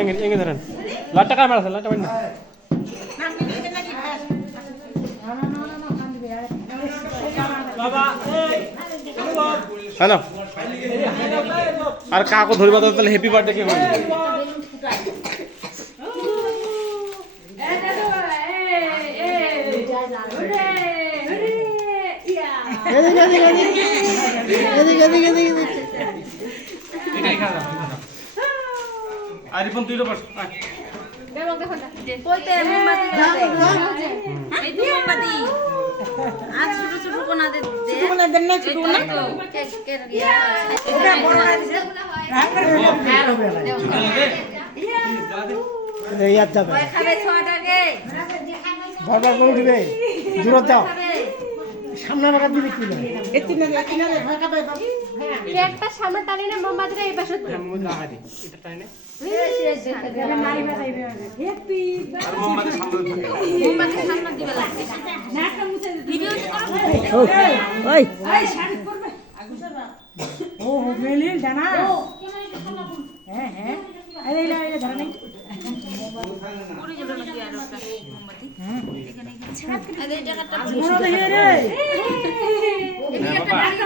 এঙ্গে ধরেন লাটটা কার মারছে লাটটা বাইন বাবা হ্যালো আর কাকো ধরিবা তো তাহলে হ্যাপি বার্থডে কে করবে আরিফন তুই তো বস কইতে মোমবাতি জ্বালাতে এই তো মোমবাতি আজ ছোট ছোট কোনা দে কোনা দেন না ছোট কোনা কেক কেক ইয়া এটা বড় না দিছে এই আজ যাবে ওই খাবে 6 টাকা বারবার করে উঠবে দূর যাও সামনে রাখা দিবি কি না এতিনে ফাঁকা পাই বাবু কেকটা সামনে টানি না মোমবাতিটা এই পাশে তুই মোমবাতি লাগা দি এটা টাইনে মারি বাজাইবে হ্যাপি আর মোমবাতি সামনে মোমবাতি সামনে দিবে লাগবে নাটা মুছে ভিডিও করো ওই এই শাড়ি করবে ও মেলি জানা হ্যাঁ হ্যাঁ আরে এলা এলা ধরে নাই পুরো গেল নাকি আর ওটা মোমবাতি এখানে আরে টাকাটা বড় দেখে রে এদিকে একটা